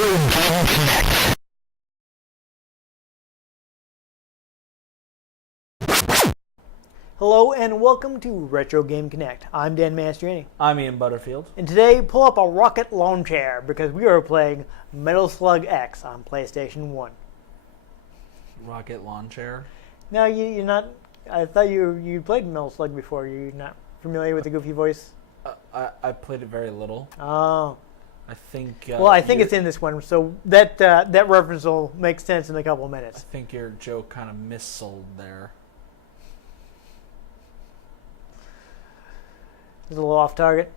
Game Connect. Hello and welcome to Retro Game Connect. I'm Dan Mastriani. I'm Ian Butterfield. And today, pull up a rocket lawn chair because we are playing Metal Slug X on PlayStation 1. Rocket lawn chair? Now, you're not... I thought you played Metal Slug before. You're not familiar with the goofy voice? I played it very little. Oh. I think... well, I think it's in this one, so that reference will make sense in a couple of minutes. I think your joke kind of missold there. It's a little off target.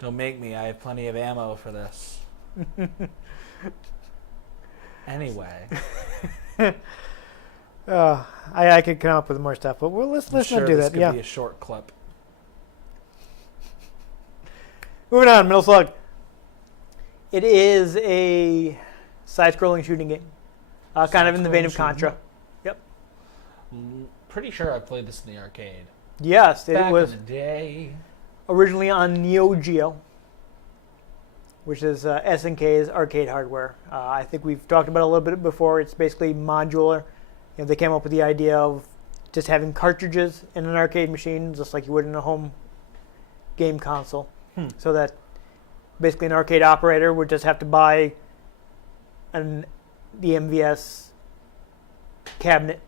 Don't make me. I have plenty of ammo for this. Anyway. I could come up with more stuff, but let's not do this that. Could Yeah. be a short clip. Moving on, Metal Slug. It is a side-scrolling shooting game, kind of in the vein of Contra. Yep. Pretty sure I played this in the arcade. Yes, it Back was in the day. originally on Neo Geo, which is SNK's arcade hardware. I think we've talked about it a little bit before. It's basically modular. You know, they came up with the idea of just having cartridges in an arcade machine, just like you would in a home game console. So that basically an arcade operator would just have to buy the MVS cabinet,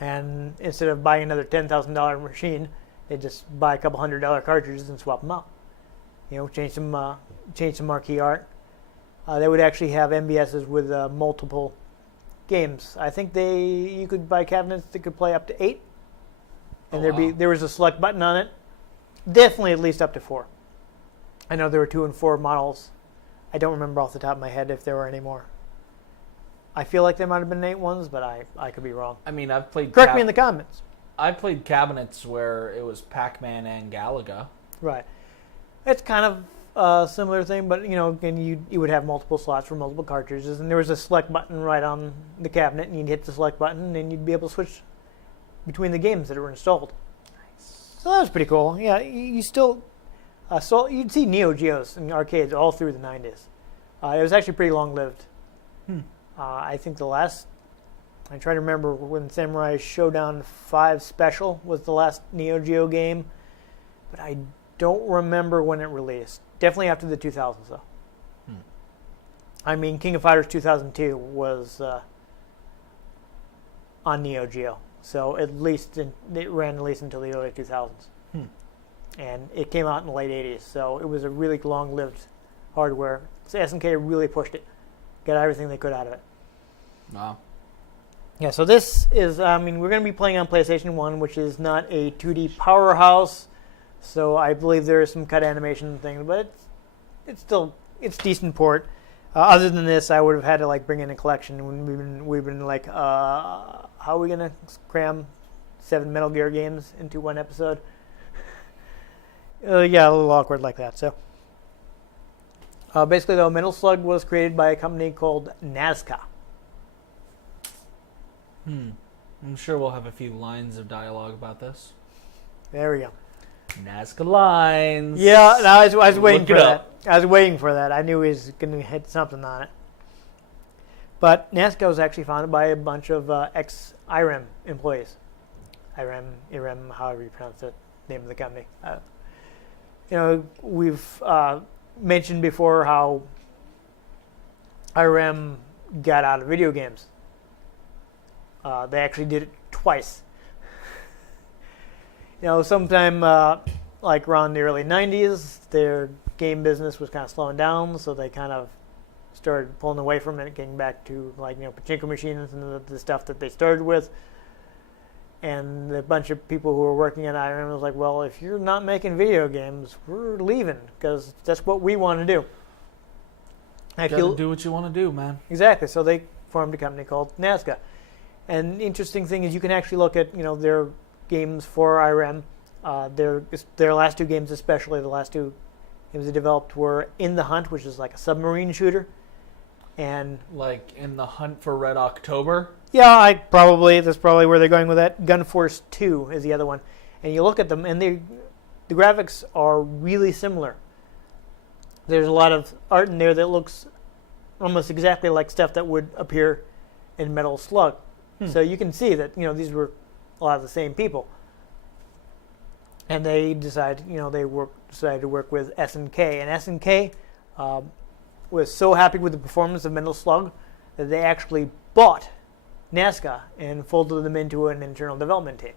and instead of buying another $10,000 machine, they just buy a couple $100 cartridges and swap them out. You know, change some marquee art. They would actually have MVSs with multiple games. I think you could buy cabinets that could play up to 8, and there was a select button on it. Definitely at least up to 4. I know there were 2 and 4 models. I don't remember off the top of my head if there were any more. I feel like there might have been 8 ones, but I could be wrong. I mean, I've played... Correct me in the comments. I played cabinets where it was Pac-Man and Galaga. Right. It's kind of a similar thing, but, you know, again, you would have multiple slots for multiple cartridges, and there was a select button right on the cabinet, and you'd hit the select button, and you'd be able to switch between the games that were installed. So that was pretty cool. Yeah, you still you'd see Neo Geos in arcades all through the 90s. It was actually pretty long-lived. I think I'm trying to remember when Samurai Showdown 5 Special was the last Neo Geo game, but I don't remember when it released. Definitely after the 2000s, though. I mean, King of Fighters 2002 was on Neo Geo. So it ran at least until the early 2000s. And it came out in the late 80s. So it was a really long-lived hardware. So SNK really pushed it. Got everything they could out of it. Wow. Yeah, so this is, we're going to be playing on PlayStation 1, which is not a 2D powerhouse. So I believe there is some cut animation thing, but it's decent port. Other than this, I would have had to bring in a collection. We've been like, how are we gonna cram 7 Metal Gear games into one episode? Yeah, a little awkward like that. So basically, though, Metal Slug was created by a company called Nazca. I'm sure we'll have a few lines of dialogue about this. There we go. Nazca lines. Yeah, no, I was waiting for that. up. I was waiting for that. I knew he was going to hit something on it. But Nazca was actually founded by a bunch of ex-IREM employees. IREM, however you pronounce the name of the company. We've mentioned before how IREM got out of video games. They actually did it twice. Sometime like around the early 90s, their game business was kind of slowing down, so they kind of started pulling away from it, getting back to pachinko machines and the stuff that they started with. And a bunch of people who were working at IRM was like, well, if you're not making video games, we're leaving because that's what we want to do. You gotta do what you want to do, man. Exactly. So they formed a company called Nazca. And the interesting thing is you can actually look at their games for IRM. Their last 2 games, especially the last 2 games they developed, were In the Hunt, which is like a submarine shooter, and like In the Hunt for Red October. Yeah, that's probably where they're going with that. Gun Force 2 is the other one, and you look at them, and the graphics are really similar. There's a lot of art in there that looks almost exactly like stuff that would appear in Metal Slug. So you can see that these were a lot of the same people. And they decided to work with SNK, and SNK was so happy with the performance of Metal Slug that they actually bought Nazca and folded them into an internal development team.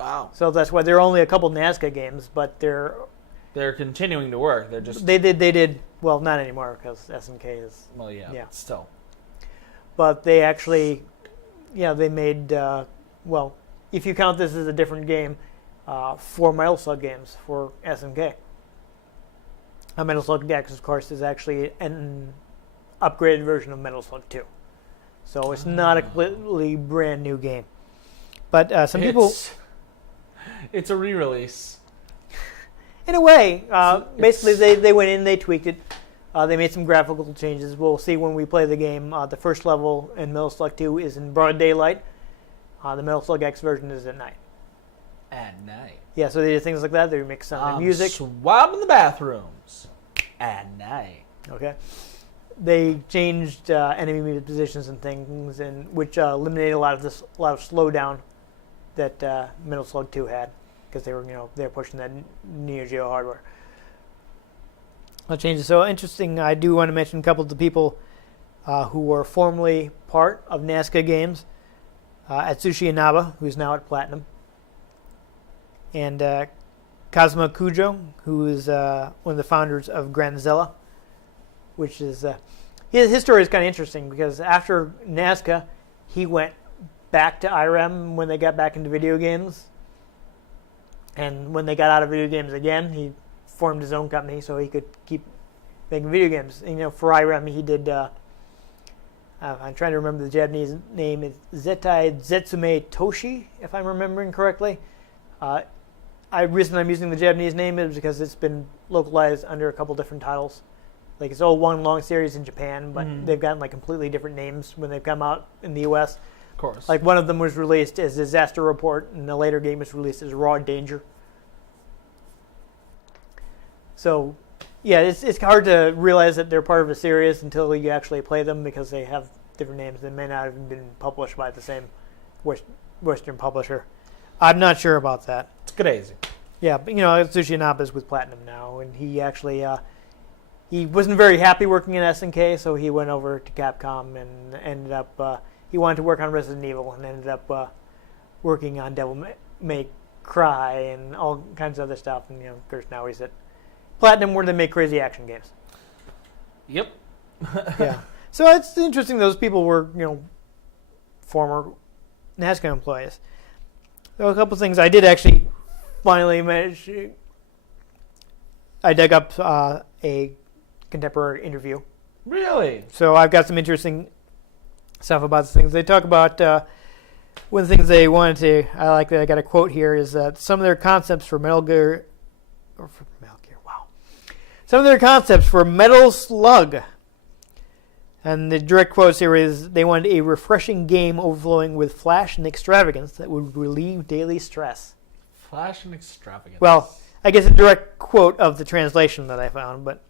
Wow. So that's why there are only a couple Nazca games, but they're continuing to work. They're just they did well, not anymore because SNK is but still. But they actually they made if you count this as a different game, 4 Metal Slug games for SNK. Metal Slug X, of course, is actually an upgraded version of Metal Slug 2. So it's not a completely brand new game. But people... It's a re-release. In a way. Basically, they went in, they tweaked it. They made some graphical changes. We'll see when we play the game. The first level in Metal Slug 2 is in broad daylight. The Metal Slug X version is at night. At night. Yeah, so they did things like that. They remixed some of the music. Swabbing the bathrooms. At night. Okay. They changed enemy positions and things, which eliminated a lot of slowdown that Metal Slug 2 had, because they were pushing that Neo Geo hardware. Changes. So interesting. I do want to mention a couple of the people who were formerly part of Nazca Games. Atsushi Inaba, who's now at Platinum, and Kazuma Kujo, who is one of the founders of Granzilla, which is his story is kind of interesting because after Nazca, he went back to IREM when they got back into video games, and when they got out of video games again, he formed his own company so he could keep making video games. For IREM, he did. I'm trying to remember the Japanese name. It's Zetai Zetsume Toshi, if I'm remembering correctly. Reason I'm using the Japanese name is because it's been localized under a couple different titles. Like it's all one long series in Japan, but they've gotten completely different names when they've come out in the U.S. Of course. Like one of them was released as Disaster Report, and the later game was released as Raw Danger. So, yeah, it's hard to realize that they're part of a series until you actually play them because they have different names that may not have been published by the same Western publisher. I'm not sure about that. It's crazy. Yeah, but Atsushi Inaba is with Platinum now, and he actually he wasn't very happy working in SNK, so he went over to Capcom and ended up he wanted to work on Resident Evil and ended up working on Devil May Cry and all kinds of other stuff. And of course now he's at Platinum, where they make crazy action games. Yep. Yeah. So it's interesting. Those people were former Nazca employees. There were a couple of things I did actually finally manage. I dug up a contemporary interview. Really? So I've got some interesting stuff about the things. They talk about one of the things they wanted to. I got a quote here is that some of their concepts for Metal Gear. Wow. Some of their concepts for Metal Slug. And the direct quotes here is they wanted a refreshing game overflowing with flash and extravagance that would relieve daily stress. Flash and extravagance. Well, I guess a direct quote of the translation that I found, but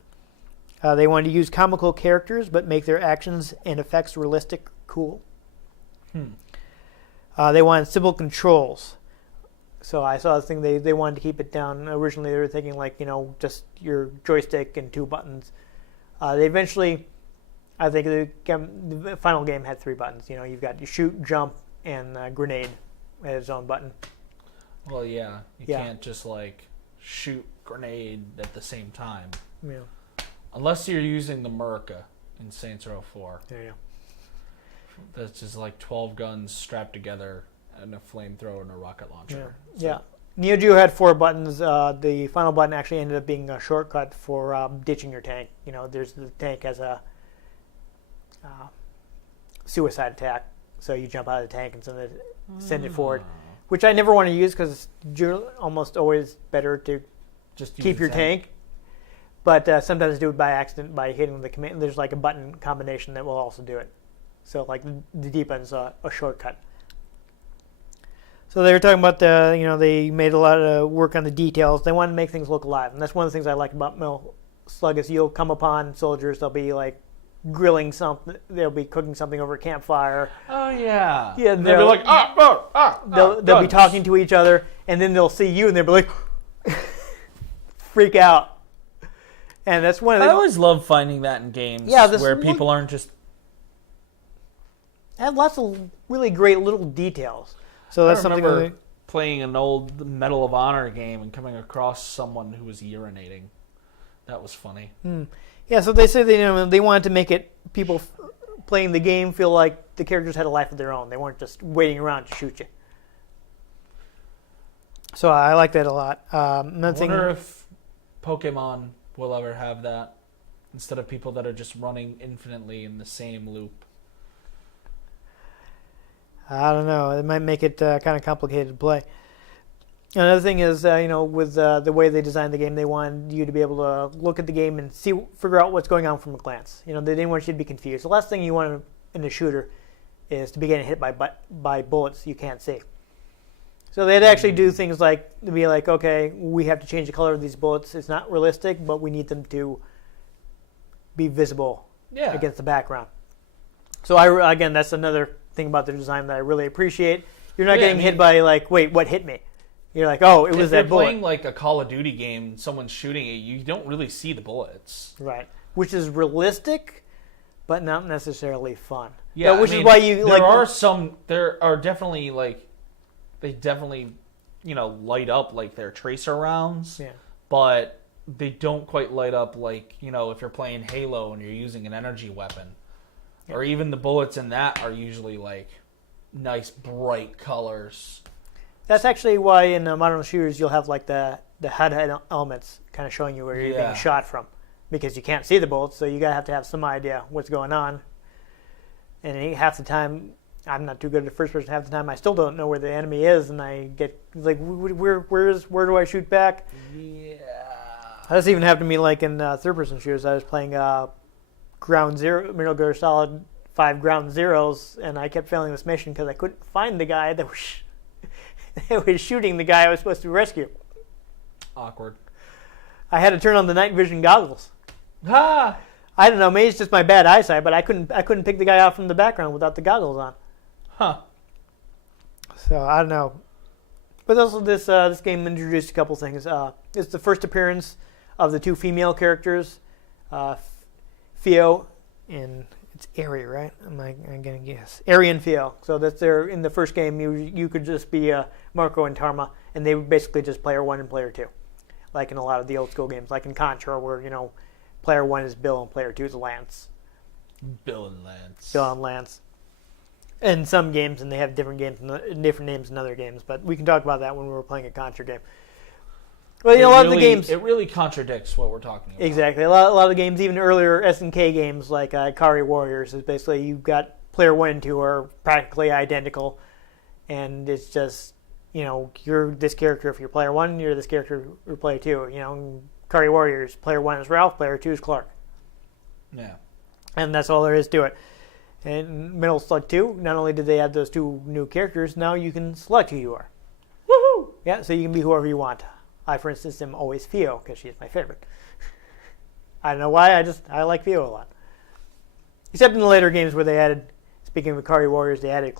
they wanted to use comical characters but make their actions and effects realistic, cool. They wanted simple controls. So I saw this thing, they wanted to keep it down. Originally they were thinking just your joystick and 2 buttons. They eventually... I think the final game had 3 buttons. You've got your shoot, jump, and grenade at its own button. Well, yeah. You can't just shoot grenade at the same time. Yeah. Unless you're using the Merca in Saints Row 4. There you go. That's just 12 guns strapped together and a flamethrower and a rocket launcher. Yeah. Neo Geo had 4 buttons. The final button actually ended up being a shortcut for ditching your tank. There's the tank has a suicide attack, so you jump out of the tank and send it forward, which I never want to use because it's almost always better to just keep your tank. But sometimes do it by accident by hitting the command. There's a button combination that will also do it. So the D button's a shortcut. So they were talking about they made a lot of work on the details. They wanted to make things look alive, and that's one of the things I like about Metal Slug is you'll come upon soldiers. They'll be like grilling something. They'll be cooking something over a campfire. Oh yeah. Yeah, And they'll be like, they'll be talking to each other, and then they'll see you, and they'll be like, freak out. And that's one of the. I always love finding that in games where people aren't just. Have lots of really great little details. So that's something. Playing an old Medal of Honor game and coming across someone who was urinating. That was funny. Yeah, so they say they wanted to make it people playing the game feel like the characters had a life of their own. They weren't just waiting around to shoot you. So I like that a lot. I wonder if Pokemon will ever have that instead of people that are just running infinitely in the same loop. I don't know. It might make it kind of complicated to play. Another thing is, with the way they designed the game, they wanted you to be able to look at the game and figure out what's going on from a glance. They didn't want you to be confused. The last thing you want in a shooter is to be getting hit by bullets you can't see. So they'd actually do things like, to be like, okay, we have to change the color of these bullets. It's not realistic, but we need them to be visible against the background. So again, that's another thing about the design that I really appreciate. You're not getting hit by like, wait, what hit me? You're like, oh, it was that bullet. If you're playing like a Call of Duty game, someone's shooting at you, you don't really see the bullets. Right. Which is realistic, but not necessarily fun. Yeah, which is why you there are definitely like, they definitely, light up like their tracer rounds. Yeah. But they don't quite light up like, if you're playing Halo and you're using an energy weapon. Yeah. Or even the bullets in that are usually like nice bright colors. That's actually why in modern shooters you'll have like the HUD elements kind of showing you where you're being shot from, because you can't see the bullets, so you have to have some idea what's going on. And half the time, I'm not too good at first person. Half the time, I still don't know where the enemy is, and I get like, where do I shoot back? Yeah. That's even happened to me like in third person shooters. I was playing Ground Zero, Metal Gear Solid 5 Ground Zeroes, and I kept failing this mission because I couldn't find the guy that was shooting the guy I was supposed to rescue. Awkward. I had to turn on the night vision goggles. Ha! I don't know. Maybe it's just my bad eyesight, but I couldn't pick the guy out from the background without the goggles on. Huh. So I don't know. But also this game introduced a couple things. It's the first appearance of the two female characters, Theo and it's Ari, right? I'm gonna guess Ari and Theo. So that's there in the first game. You could just be Marco and Tarma, and they would basically just player 1 and player 2, like in a lot of the old school games, like in Contra, where player 1 is Bill and player 2 is Lance. Bill and Lance. Bill and Lance. In some games, and they have different names in other games, but we can talk about that when we were playing a Contra game. Well, a lot of the games... It really contradicts what we're talking about. Exactly. A lot of the games, even earlier SNK games like Ikari Warriors, is basically you've got player 1 and 2 are practically identical, and it's just, you're this character if you're player 1, you're this character if you're player 2. Ikari Warriors, player 1 is Ralph, player 2 is Clark. Yeah. And that's all there is to it. And Metal Slug 2, not only did they add those two new characters, now you can select who you are. Woohoo! Yeah, so you can be whoever you want. I, for instance, am always Theo because she's my favorite. I don't know why. I like Theo a lot. Except in the later games where they added, speaking of Ikari Warriors, they added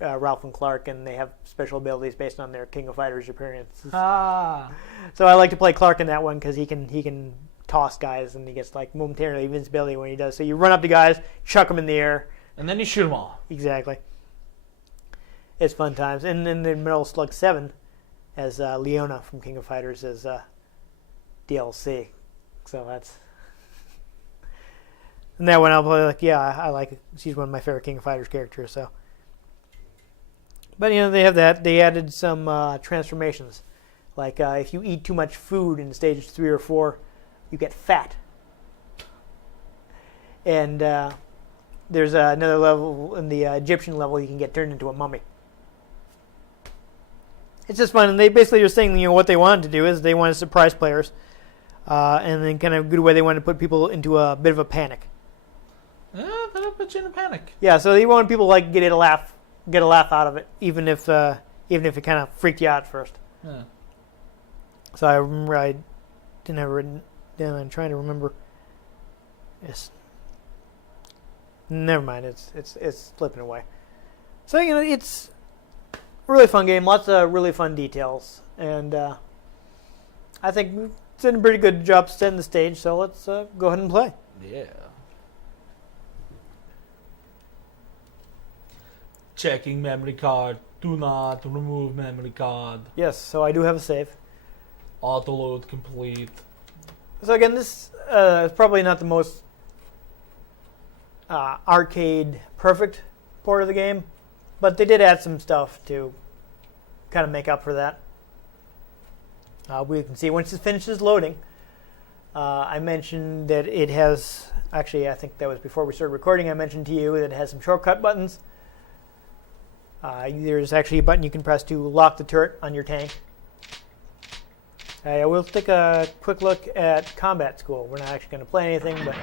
Ralph and Clark, and they have special abilities based on their King of Fighters appearances. Ah. So I like to play Clark in that one because he can toss guys, and he gets like momentarily invincibility when he does. So you run up to guys, chuck them in the air, and then you shoot them all. Exactly. It's fun times. And then in Metal Slug 7, as Leona from King of Fighters as DLC. So that's... And that one I'll play like, I like it. She's one of my favorite King of Fighters characters, so... But, they have that. They added some transformations. Like, if you eat too much food in stage 3 or 4, you get fat. And there's another level, in the Egyptian level, you can get turned into a mummy. It's just fun, and they basically are saying, what they wanted to do is they wanted to surprise players, and then kind of a good way they wanted to put people into a bit of a panic. That'll put you in a panic. Yeah, so they wanted people to get a laugh out of it, even if it kind of freaked you out at first. Yeah. So I remember I didn't have down. I'm trying to remember. Yes. Never mind. It's slipping away. So it's a really fun game. Lots of really fun details, and I think we've done a pretty good job setting the stage. So let's go ahead and play. Yeah. Checking memory card. Do not remove memory card. Yes. So I do have a save. Auto load complete. So again, this is probably not the most arcade perfect port of the game, but they did add some stuff to kind of make up for that. We can see once it finishes loading. I mentioned that it has, actually I think that was before we started recording, I mentioned to you that it has some shortcut buttons. There's actually a button you can press to lock the turret on your tank. We'll take a quick look at Combat School. We're not actually going to play anything, but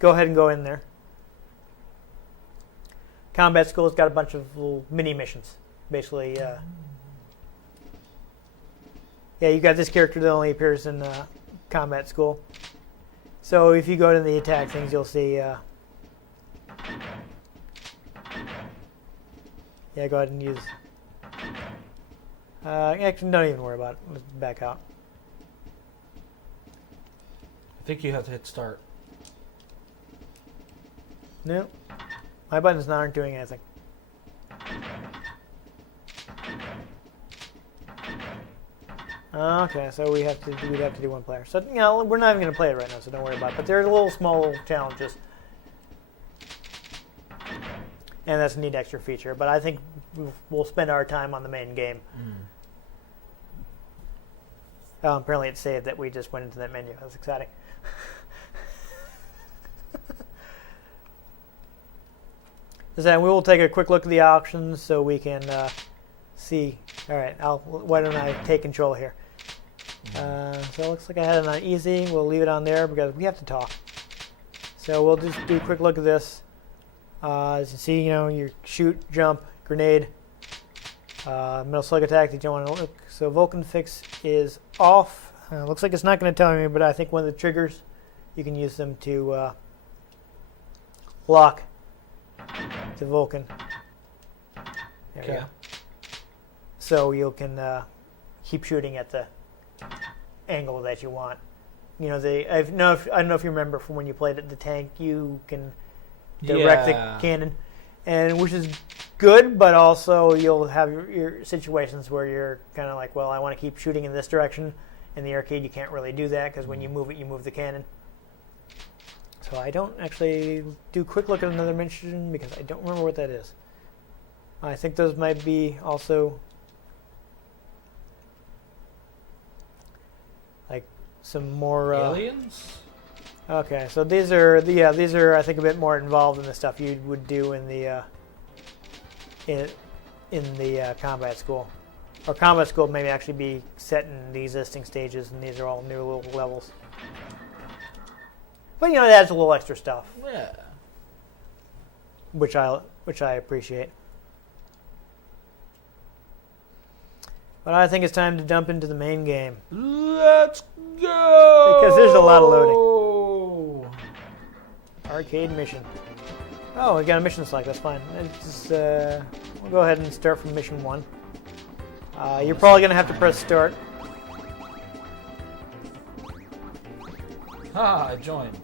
go ahead and go in there. Combat School's got a bunch of little mini missions. Basically, you got this character that only appears in Combat School. So if you go to the attack things, you'll see... go ahead and use... actually, don't even worry about it. Let's back out. I think you have to hit start. No. My buttons aren't doing anything. Okay, so we'd have to do one player. So we're not even going to play it right now, so don't worry about it. But there's little small challenges. And that's a neat extra feature. But I think we'll spend our time on the main game. Apparently it's saved that we just went into that menu. That's exciting. So we will take a quick look at the options so we can see. All right, why don't I take control here? So it looks like I had it on easy. We'll leave it on there because we have to talk. So we'll just do a quick look at this. As you see, you shoot, jump, grenade, Metal Slug attack. You don't want to look. So Vulcan fix is off. Looks like it's not going to tell me, but I think one of the triggers, you can use them to lock the Vulcan. There we go. So you can keep shooting at the angle that you want. I don't know if you remember from when you played at the tank, you can direct the cannon, and which is good, but also you'll have your situations where you're kind of like, well, I want to keep shooting in this direction. In the arcade, you can't really do that because when you move it, you move the cannon. So I don't actually do a quick look at another mission because I don't remember what that is. I think those might be also like some more aliens. Okay, so these are I think a bit more involved in the stuff you would do in the Combat School. Or Combat School maybe actually be set in the existing stages, and these are all new little levels. But it adds a little extra stuff. Yeah. Which I appreciate. But I think it's time to jump into the main game. Let's go! Because there's a lot of loading. Arcade mission. Oh, we got a mission select. That's fine. We'll go ahead and start from mission 1. You're probably going to have to press start. I joined.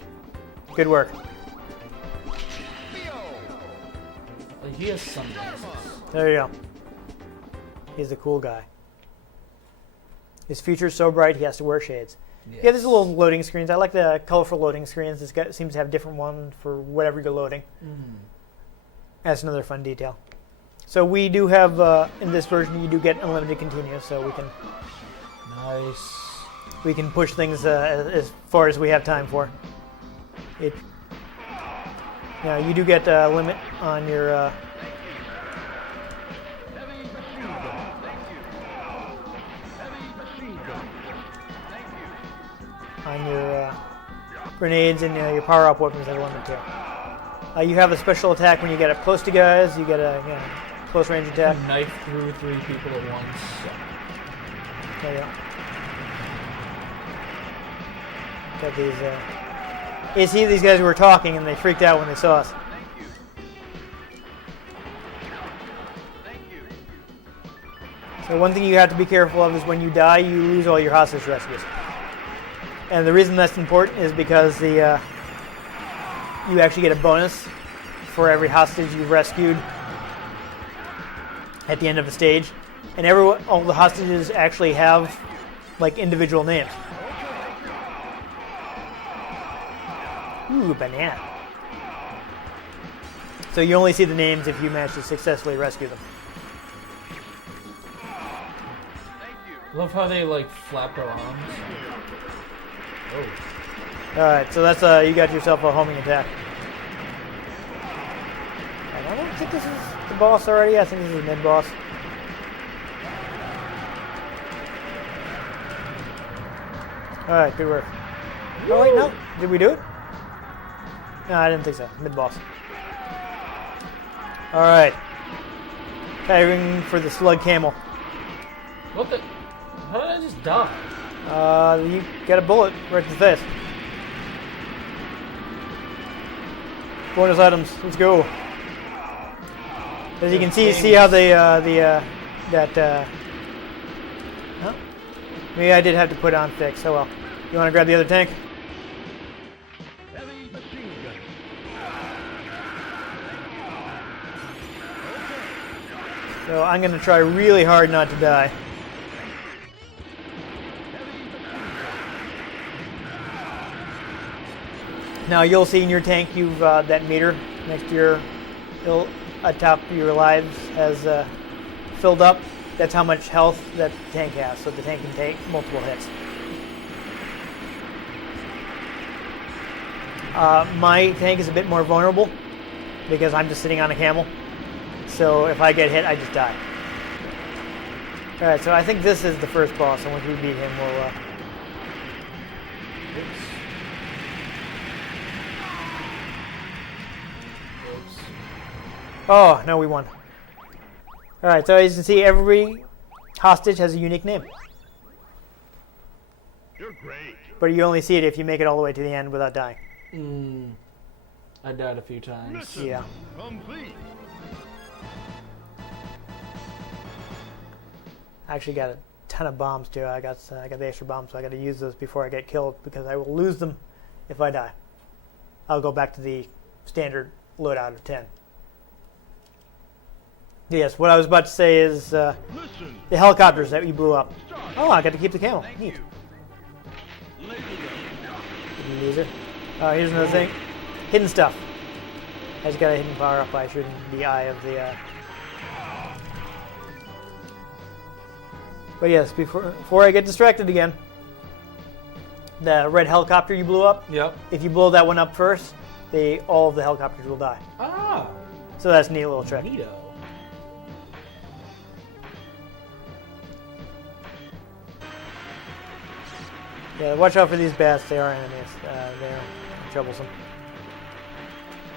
Good work. He has sunglasses. There you go. He's a cool guy. His future's so bright he has to wear shades. Yes. Yeah, there's little loading screens. I like the colorful loading screens. It seems to have different ones for whatever you're loading. That's another fun detail. So we do have, in this version, you do get unlimited continue, so we can... Nice. We can push things as far as we have time for. You do get a limit on your... on your grenades and your power-up weapons have a limit too. You have a special attack when you get up close to guys. You get a close range attack. Knife through 3 people at once. There you go. Got these. You see these guys who were talking and they freaked out when they saw us. So one thing you have to be careful of is when you die, you lose all your hostage rescues. And the reason that's important is because you actually get a bonus for every hostage you've rescued at the end of a stage. And all the hostages actually have like individual names. Ooh, banana. So you only see the names if you manage to successfully rescue them. Love how they like flap their arms. Oh. Alright, so that's you got yourself a homing attack. And I don't think this is the boss already. I think this is mid-boss. Alright, good work. Oh wait, no. Did we do it? No, I didn't think so. Mid-boss. Alright. Firing for the slug camel. What the? How did I just die? You got a bullet right in the face. Bonus items. Let's go. As you can see how they huh? Maybe I did have to put on fix. Oh well. You want to grab the other tank? So I'm going to try really hard not to die. Now you'll see in your tank you've that meter next to your atop your lives has filled up. That's how much health that tank has, so the tank can take multiple hits. My tank is a bit more vulnerable because I'm just sitting on a camel. So if I get hit, I just die. Alright, so I think this is the first boss, and once we beat him, we'll... Oh, no, we won. Alright, so as you can see, every hostage has a unique name. You're great. But you only see it if you make it all the way to the end without dying. I died a few times. Mission Yeah. complete. I actually got a ton of bombs too. I got the extra bombs, so I got to use those before I get killed because I will lose them if I die. I'll go back to the standard loadout of 10. Yes, what I was about to say is the Listen. helicopters that you blew up. Oh, I got to keep the camel. Thank Neat. you. Laser gun. You loser. Here's another thing. Hidden stuff. I just got a hidden power up by shooting the eye of the... But yes, before I get distracted again, the red helicopter you blew up, Yep. if you blow that one up first, all of the helicopters will die. Ah. So that's a neat little trick. Neato. Yeah, watch out for these bats. They are enemies. They're troublesome.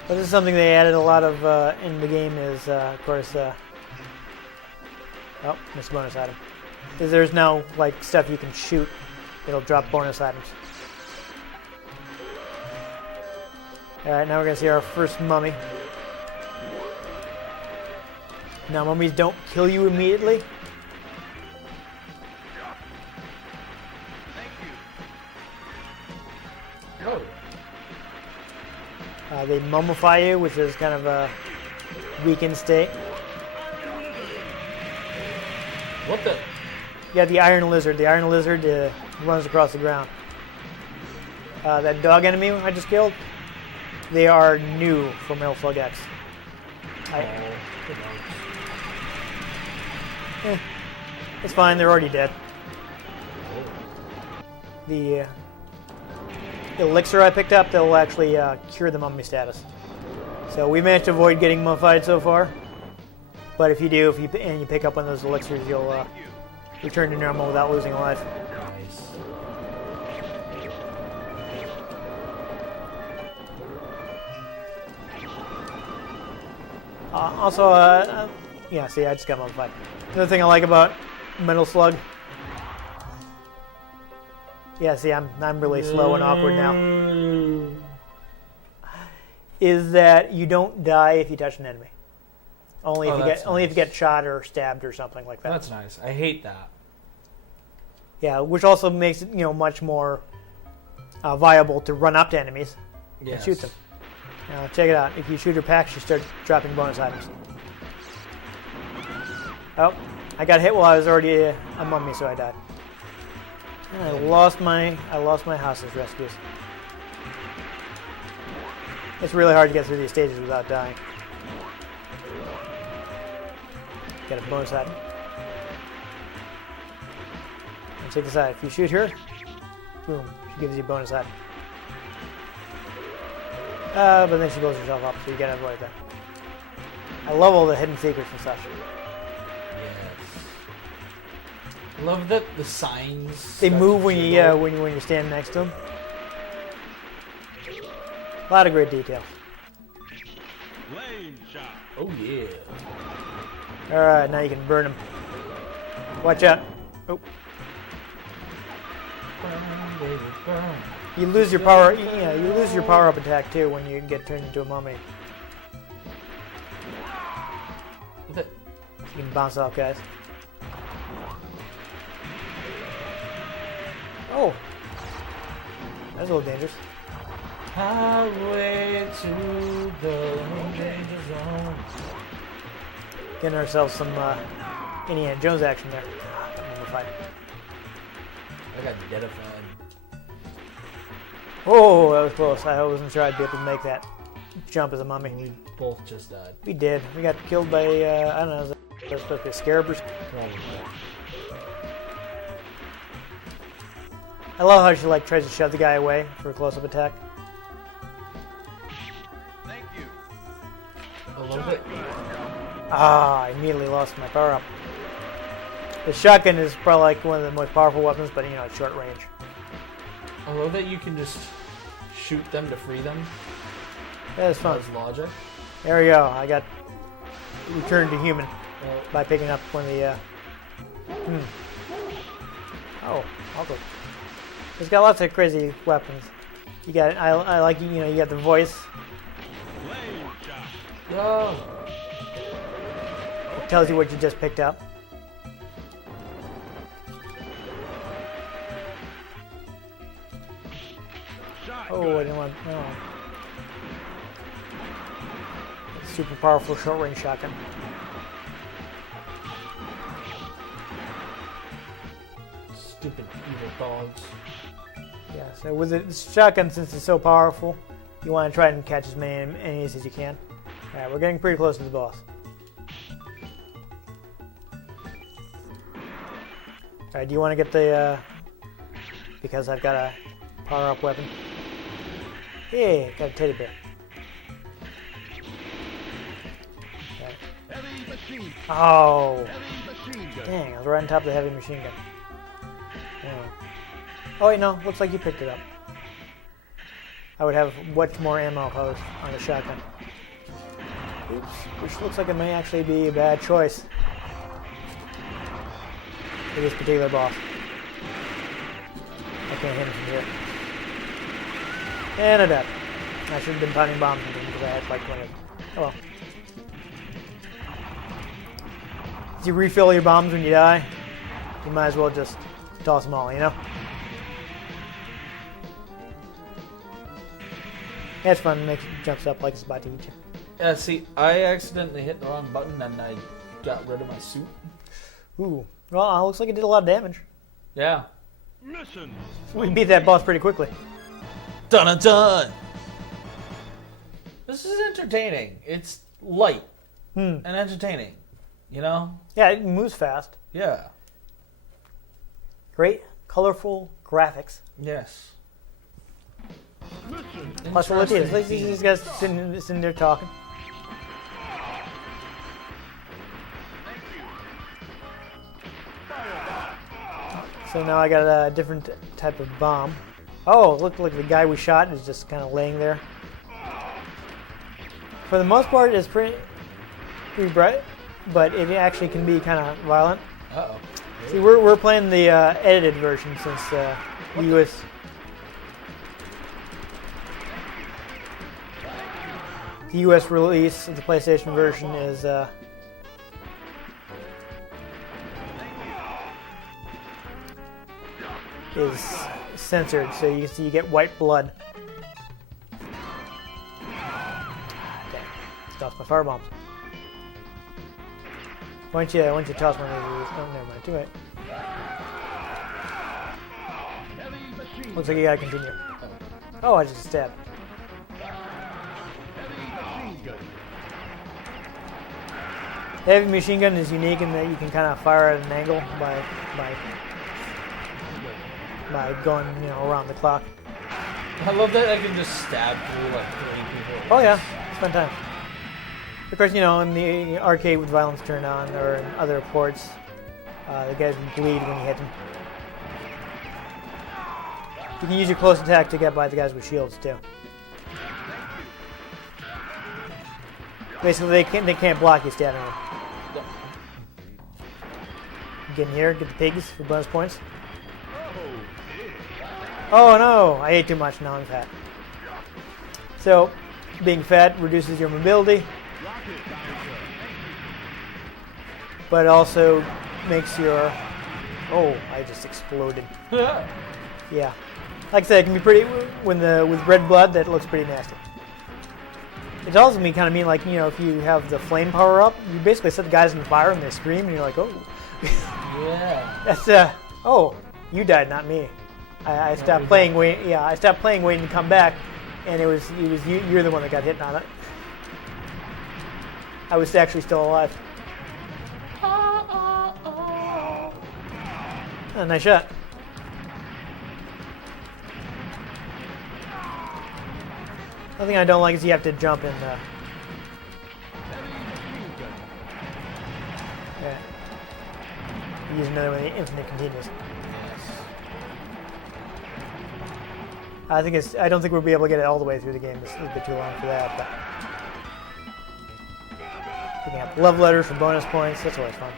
But this is something they added a lot of in the game is, of course, oh, missed a bonus item. Is there's now like stuff you can shoot. It'll drop bonus items. Alright, now we're going to see our first mummy. Now, mummies don't kill you immediately. Oh. They mummify you, which is kind of a weakened state. What the? Yeah, the iron lizard. The iron lizard runs across the ground. That dog enemy I just killed, they are new for Metal Slug X. It's fine, they're already dead. The elixir I picked up, they'll actually cure the mummy status. So we managed to avoid getting mummified so far. But if you do, and you pick up one of those elixirs, you'll return to normal without losing a life. Nice. Also, yeah, see, I just got mummified. Another thing I like about Metal Slug Yeah, see, I'm really slow and awkward now. Is that you don't die if you touch an enemy. Only if you get shot or stabbed or something like that. That's nice. I hate that. Yeah, which also makes it much more viable to run up to enemies and shoot them. Now check it out. If you shoot her packs, you start dropping bonus items. Oh, I got hit while I was already a mummy, so I died. And I lost my hostage rescues. It's really hard to get through these stages without dying. Get a bonus item. And check this out. If you shoot her, boom, she gives you a bonus item. But then she blows herself up, so you gotta avoid that. I love all the hidden secrets and such. I love that the signs. They move when you're standing next to them. A lot of great detail. Lane shot. Oh yeah. All right, now you can burn them. Watch out! Oh, you lose your power. Yeah, you lose your power-up attack too when you get turned into a mummy. You can bounce off, guys. Oh, that's a little dangerous. Highway to the danger zone. Getting ourselves some Indiana Jones action there. Fight. I got deadified. Oh, that was close. I wasn't sure I'd be able to make that jump as a mummy. We both just died. We did. We got killed by, I don't know, was it supposed to be a scarab or something? Probably. I love how she tries to shove the guy away for a close-up attack. Thank you. I love it. Ah, I immediately lost my power up. The shotgun is probably one of the most powerful weapons, but it's short range. I love that you can just shoot them to free them. Yeah, it's fun. That's logic. There we go. I got returned to human by picking up one of the. Oh, awkward. It's got lots of crazy weapons. You got. I like you got the voice. Lane shot. Oh. It tells you what you just picked up. Oh, I didn't want. No. Super powerful short-range shotgun. Stupid evil dogs. Yeah. So with the shotgun, since it's so powerful, you want to try and catch as many enemies as you can. All right, we're getting pretty close to the boss. All right, do you want to get the? Because I've got a power-up weapon. Yeah, got a teddy bear. Okay. Heavy machine. Oh, Heavy machine gun. dang! I was right on top of the heavy machine gun. Oh wait, no. Looks like you picked it up. I would have much more ammo if I was on the shotgun. Oops, which looks like it may actually be a bad choice for this particular boss. I can't hit him from here. And a death. I should have been planting bombs into him because I had like 20 of them. Oh well. If you refill your bombs when you die, you might as well just toss them all, Yeah, it's fun. It makes it jumps up like it's about to eat you. Yeah, see, I accidentally hit the wrong button and I got rid of my suit. Ooh. Well, it looks like it did a lot of damage. Yeah. Mission. We beat that boss pretty quickly. Dun dun dun! This is entertaining. It's light and entertaining. Yeah, it moves fast. Yeah. Great, colorful graphics. Yes. Mission. Plus, well, it is. Interesting. These guys sitting there talking. So now I got a different type of bomb. Oh, look, the guy we shot is just kind of laying there. For the most part, it's pretty bright, but it actually can be kind of violent. Uh-oh. See, we're playing the edited version since The US the US release of the PlayStation version is censored, so you can see you get white blood. Dang, stopped my firebombs. Why don't you toss one of these? Oh, never mind. Too late. Heavy machine Looks like you gotta continue. Oh, I just stabbed. Heavy machine gun. The heavy machine gun is unique in that you can kind of fire at an angle by going, around the clock. I love that I can just stab through like 3 people. Oh yeah, it's fun time. Of course, in the arcade with violence turned on, or in other ports, the guys would bleed when you hit them. You can use your close attack to get by the guys with shields too. Basically, they can't block you stabbing them. Get in here, get the pigs for bonus points. Oh no, I ate too much, now I'm fat. So, being fat reduces your mobility, but it also makes your... Oh, I just exploded. Yeah. Like I said, it can be pretty... With red blood, that looks pretty nasty. It's also kind of mean, like, if you have the flame power up, you basically set the guys on fire and they scream, and you're like, oh. Yeah. That's, oh, you died, not me. I stopped playing, I stopped playing, waiting to come back, and it was you. You're the one that got hit on it. I was actually still alive. Oh, nice shot. The thing I don't like is you have to jump in. Yeah. Use another one, the infinite continuous. I don't think we'll be able to get it all the way through the game. It's a bit too long for that. But picking up love letters for bonus points. That's always fun.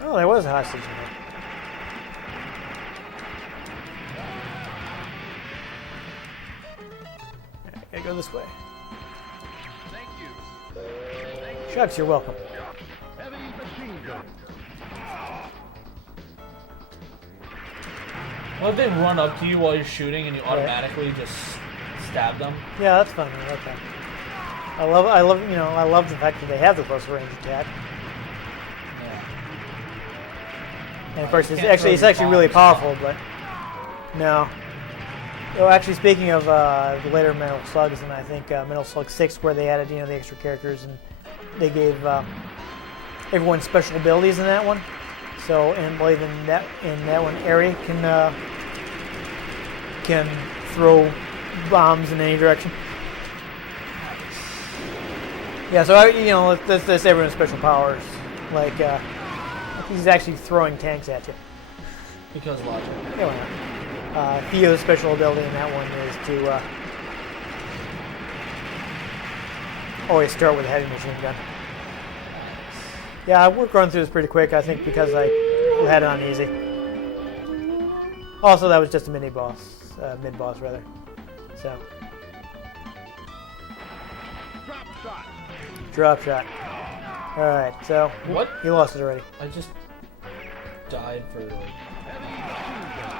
Oh, there was a hostage in there. Alright, gotta go this way. Thank you. Shucks, you're welcome. Heavy machine gun. What if they run up to you while you're shooting and you automatically just stab them? Yeah, that's fun. I like that. I love the fact that they have the close range attack. Yeah. And of course, it's Can't throw actually your really bombs. powerful. But no. Oh, actually, speaking of the later Metal Slugs, and I think Metal Slug 6, where they added the extra characters, and they gave everyone special abilities in that one. So, and boy, in that one, Ari can throw bombs in any direction. Yeah, so let's everyone's special powers. Like he's actually throwing tanks at you. Because logic. Yeah, why not? Theo's special ability in that one is to always start with a heavy machine gun. Yeah, we're going through this pretty quick, I think, because I had it on easy. Also, that was just a mid-boss, rather. So, Drop shot. drop shot. Alright, so, What? he lost it already. I just died for like... Heavy machine gun.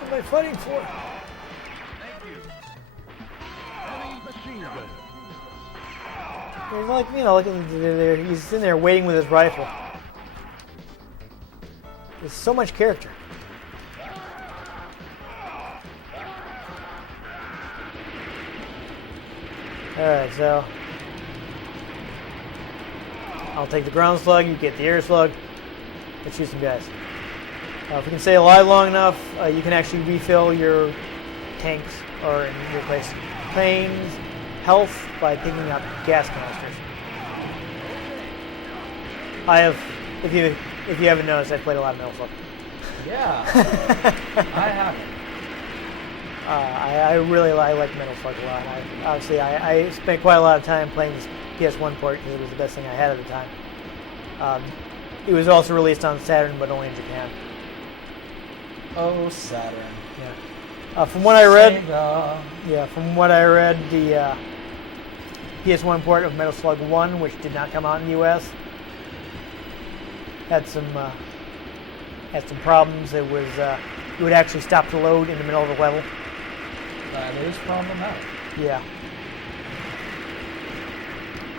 What am I fighting for? Thank you. Heavy machine gun. He's like, look at there. He's in there waiting with his rifle. There's so much character. Alright, so I'll take the ground slug, you get the air slug. Let's shoot some guys. If we can stay alive long enough, you can actually refill your tanks, or in your case, planes, health by picking up gas canisters. I have, if you haven't noticed, I've played a lot of Metal Slug. Yeah. I haven't. I like Metal Slug a lot. I spent quite a lot of time playing this PS1 port because it was the best thing I had at the time. it was also released on Saturn, but only in Japan. Oh, Saturn. From what I read, Sega. the PS1 port of Metal Slug 1, which did not come out in the US, had some problems. It would actually stop to load in the middle of the level. That is problematic. Yeah.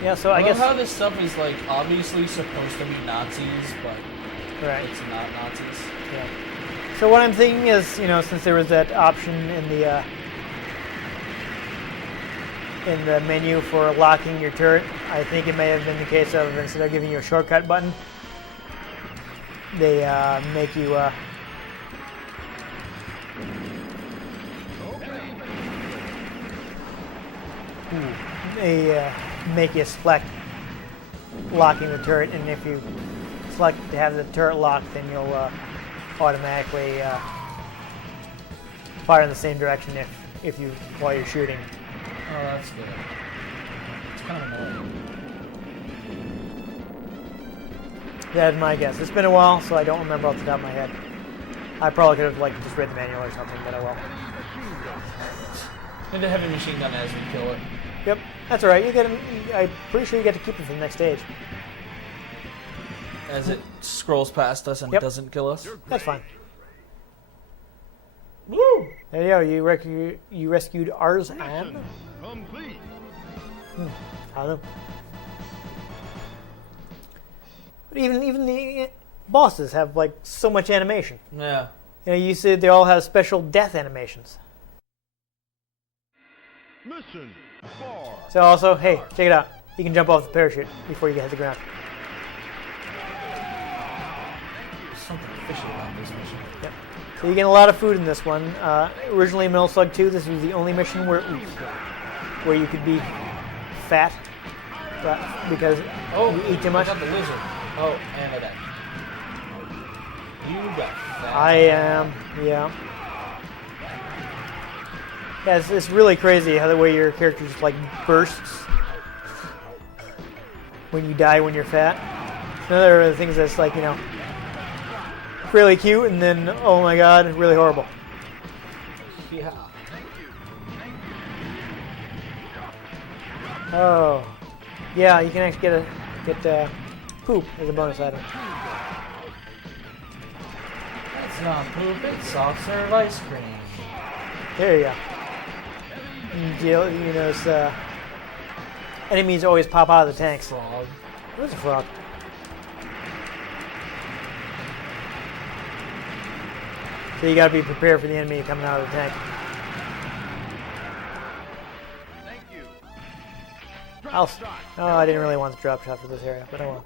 Yeah, so I I guess love how this stuff is like obviously supposed to be Nazis, but right. it's not Nazis. Yeah. So what I'm thinking is, since there was that option in the menu for locking your turret, I think it may have been the case of instead of giving you a shortcut button, they make you select locking the turret, and if you select to have the turret locked, then you'll automatically fire in the same direction while you're shooting. Oh, that's good. It's kind of annoying. That's my guess. It's been a while, so I don't remember off the top of my head. I probably could have just read the manual or something, but I will. And the heavy machine gun as we kill it. Yep, that's all right. I'm pretty sure you get to keep it for the next stage. As it scrolls past us and Yep. doesn't kill us. That's fine. Woo! There you go. You rescued Ars and Mission complete. I don't know. But even the bosses have so much animation. Yeah. You said they all have special death animations. Mission 4. So also, hey, check it out. You can jump off the parachute before you hit the ground. There's something fishy about this mission. Yep. So you get a lot of food in this one. Originally in Metal Slug 2, this was the only mission where you could be fat, but because you eat too much. I got the lizard. Oh, and I died. You got fat. I am, yeah. Yeah, it's really crazy how the way your character just bursts when you die when you're fat. Another of the things that's really cute, and then oh my god, really horrible. Yeah. Oh, yeah, you can actually get poop as a bonus item. That's not poop, it's soft serve ice cream. There you go. And notice enemies always pop out of the tanks. Frog. Where's the frog? So you gotta be prepared for the enemy coming out of the tank. Thank you. I didn't really want the drop shot for this area, but oh well.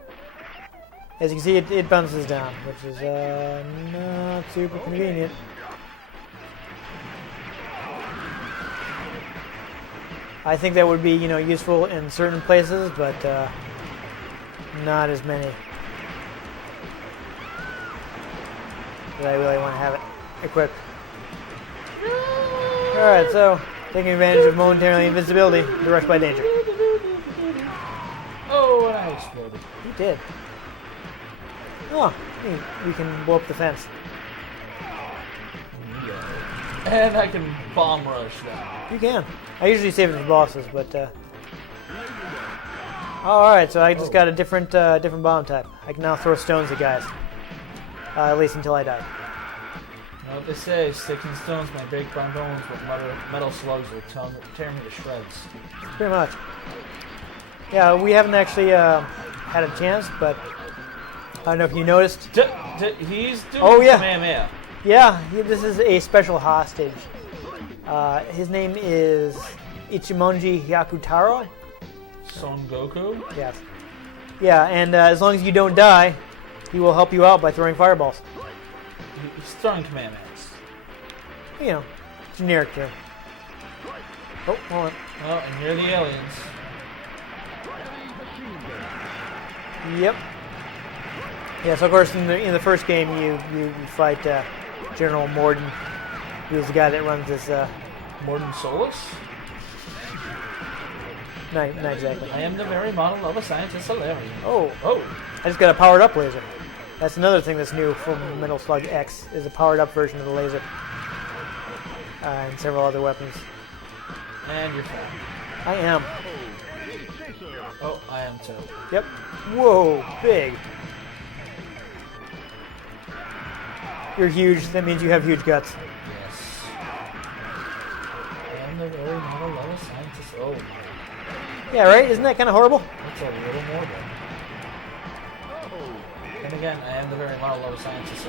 As you can see, it bounces down, which is not super convenient. I think that would be, useful in certain places, but not as many. That I really want to have it equipped. Alright, so taking advantage of momentary invincibility, direct by danger. Oh, and I exploded. You did. Oh, neat. We can blow up the fence. And I can bomb rush that. You can. I usually save it for bosses, but alright, so I just got a different bomb type. I can now throw stones at guys. At least until I die. You know what they say, sticks and stones may break my bones, but metal slugs will tear me to shreds. Pretty much. Yeah, we haven't actually had a chance, but I don't know if you noticed. He's doing Oh, yeah. Kamehameha. Yeah, this is a special hostage. His name is Ichimonji Hyakutaro. Son Goku. Yes. Yeah, and as long as you don't die, he will help you out by throwing fireballs. He's throwing Kamehamehas. Generic term. Oh, hold on. Oh, and here are the aliens. Yep. Yeah, so of course in the first game you fight General Morden, who's the guy that runs this. Morden Solus? Not exactly. I am the very model of a scientist Solarian. Oh, Oh, I just got a powered up laser. That's another thing that's new from Metal Slug X, is a powered-up version of the laser. And several other weapons. And you're fat. I am. Oh, I am too. Yep. Whoa, big. You're huge. That means you have huge guts. Yes. I am the very model level scientist. Oh, Yeah, right? Isn't that kind of horrible? that's a little morbid. And again, I am the very model level scientist.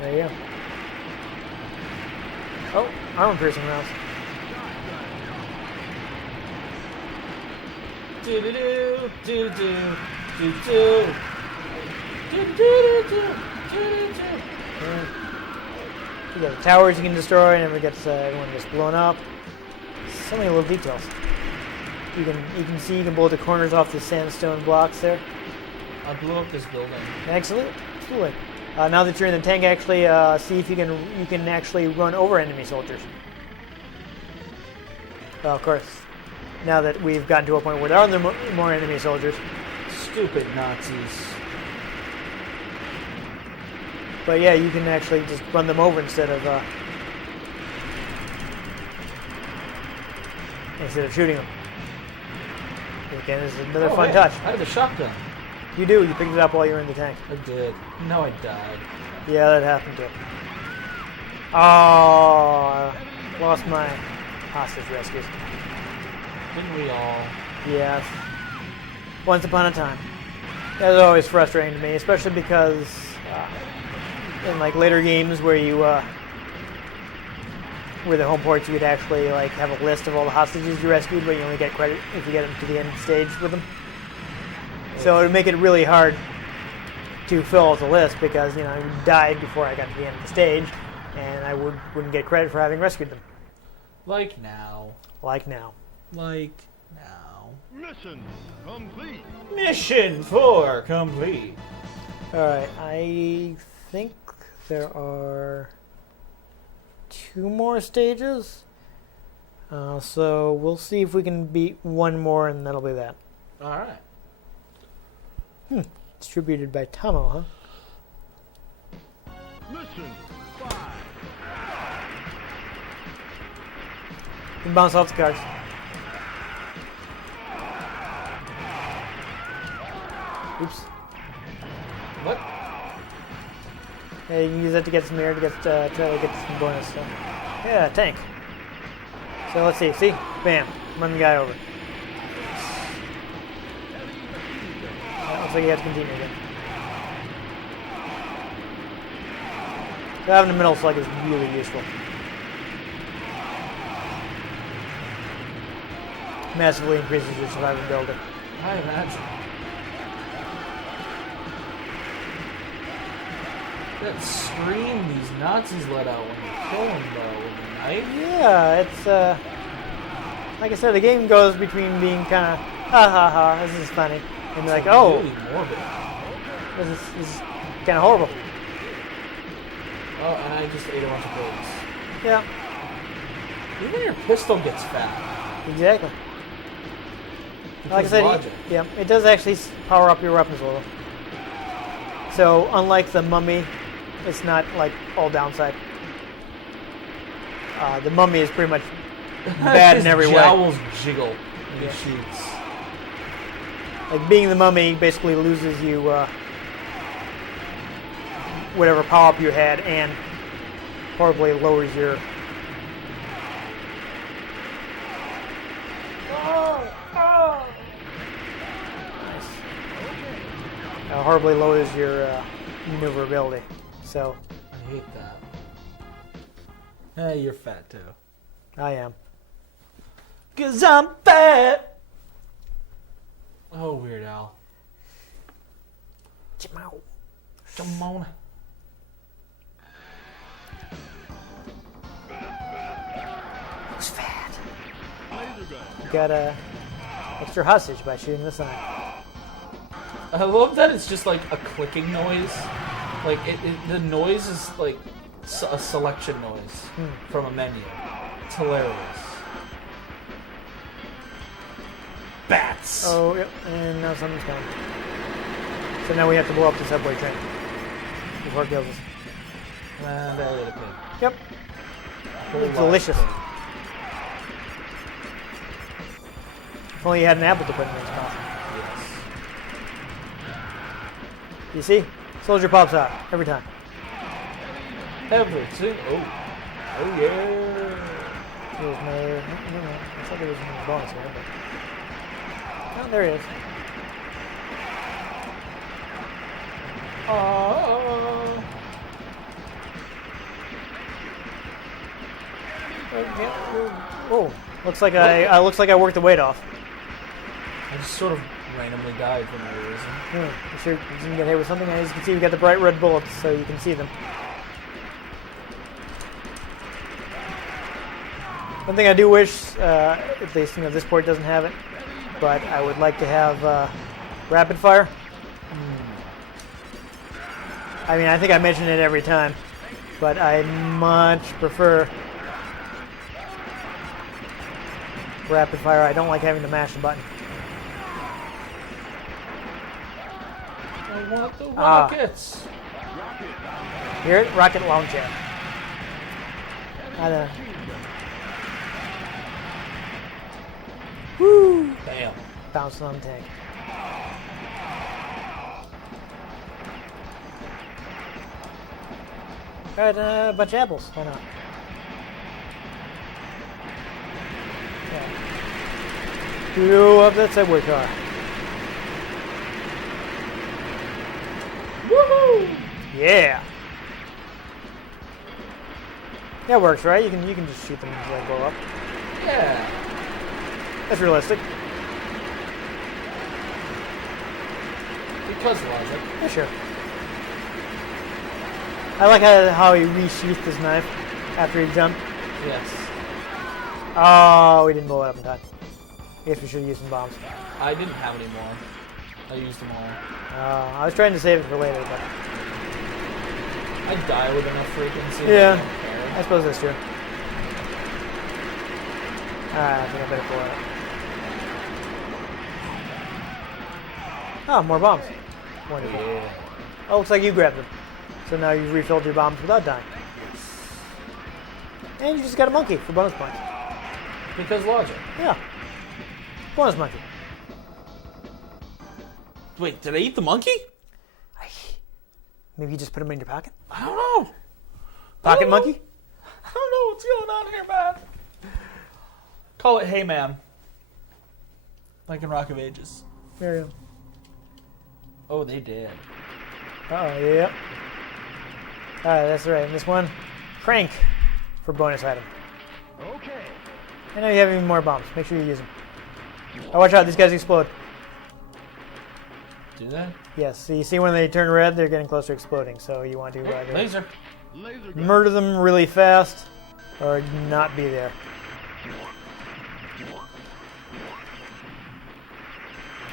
There you go. Oh, armor-piercing rounds. Do do do do do do do do do do do do. Yeah. You got the towers you can destroy, and everyone gets blown up. So many little details. You can see you can blow the corners off the sandstone blocks there. I blew up this building. Excellent, absolutely. Now that you're in the tank, actually see if you can actually run over enemy soldiers. Well, of course, now that we've gotten to a point where there are more enemy soldiers. Stupid Nazis. But yeah, you can actually just run them over instead of shooting them. Again, this is another fun hey, touch. I have a shotgun. You do. You picked it up while you were in the tank. I did. No, I died. Yeah, that happened too. Oh, I lost my hostage rescues. Didn't we all? Yes. Once upon a time. That was always frustrating to me, especially because in like later games where you where the home ports, you'd actually like have a list of all the hostages you rescued, but you only get credit if you get them to the end stage with them. So it would make it really hard to fill out the list because you died before I got to the end of the stage, and I wouldn't get credit for having rescued them. Like now. Like now. Like now. Mission complete. Mission 4 complete. All right, I think there are 2 more stages. So we'll see if we can beat 1 more, and that'll be that. All right. Distributed by Tomo, huh? Mission 5. You can bounce off the cars. Oops. What? Yeah, you can use that to get some air to try to get some bonus stuff. Yeah, tank. So let's see. See? Bam. Run the guy over. That looks like you have to continue again. So having a Metal Slug is really useful. Massively increases your survivability. I imagine. That scream these Nazis let out when you kill them, though, with a knife. Yeah, it's like I said, the game goes between being kind of ha, this is funny, and like, oh, Really morbid. this is kind of horrible. Oh, and I just ate a bunch of bullets. Yeah, Even your pistol gets fat. exactly. Like I Because said, logic. yeah, it does actually power up your weapons a little. So unlike the Mummy, it's not like all downside. The Mummy is pretty much bad in every His way. jowls jiggle when Yeah. he shoots. Like being the Mummy basically loses you whatever power up you had and horribly lowers your. Horribly lowers your maneuverability. So I hate that. Hey, you're fat too. I am. 'Cause I'm fat! Oh, Weird Al. Come on. Who's fat? Laser gun. You got a extra hostage by shooting this on. I love that it's just like a clicking noise. Like, the noise is like a selection noise from a menu. It's hilarious. Bats! Oh, yep. And now something's coming. So now we have to blow up the subway train. before it kills us. And I ate a pig. Yep. Whole It's lot of delicious. pig. If only you had an apple to put in its mouth. Yes. You see? Soldier pops out every time. Everything. Oh. Oh, yeah. Here's my... I thought there was a bonus here, but... Oh, there he is. Oh. Oh, looks like I worked the weight off. I just sort of randomly died for no reason. You sure you didn't get hit with something? As you can see, we got the bright red bullets, so you can see them. One thing I do wish, at least this port doesn't have it, but I would like to have rapid fire. I mean, I think I mention it every time, but I much prefer rapid fire. I don't like having to mash the button. I want the rockets. Hear it? Rocket launcher. I don't know. Woo! Damn. Bouncing on the tank. Alright, a bunch of apples. Why not? Yeah. Blew up that subway car. Woohoo! Yeah. That works, right? You can just shoot them until they blow up. Yeah. That's realistic. Because logic. Yeah, sure. I like how he resheathed his knife after he jumped. Yes. Oh, we didn't blow it up in time. I guess we should have used some bombs. I didn't have any more. I used them all. I was trying to save it for later, but I die with enough frequency. Yeah. I don't care. I suppose that's true. I think I better blow it. Oh, more bombs. Wonderful. Yeah. Oh, looks like you grabbed them. So now you've refilled your bombs without dying. And you just got a monkey for bonus points. Because logic. Yeah. Bonus monkey. Wait, did I eat the monkey? Maybe you just put him in your pocket? I don't know. Pocket Oh. monkey? I don't know what's going on here, man. Call it Hey Man. Like in Rock of Ages. There you go. Oh, they did. Oh, yep. That's right. And this one, crank for bonus item. Okay. I know you have even more bombs. Make sure you use them. Oh, watch out. These guys explode. Do they? Yes. So you see when they turn red, they're getting closer to exploding. So you want to either Laser. Laser gun. murder them really fast or not be there.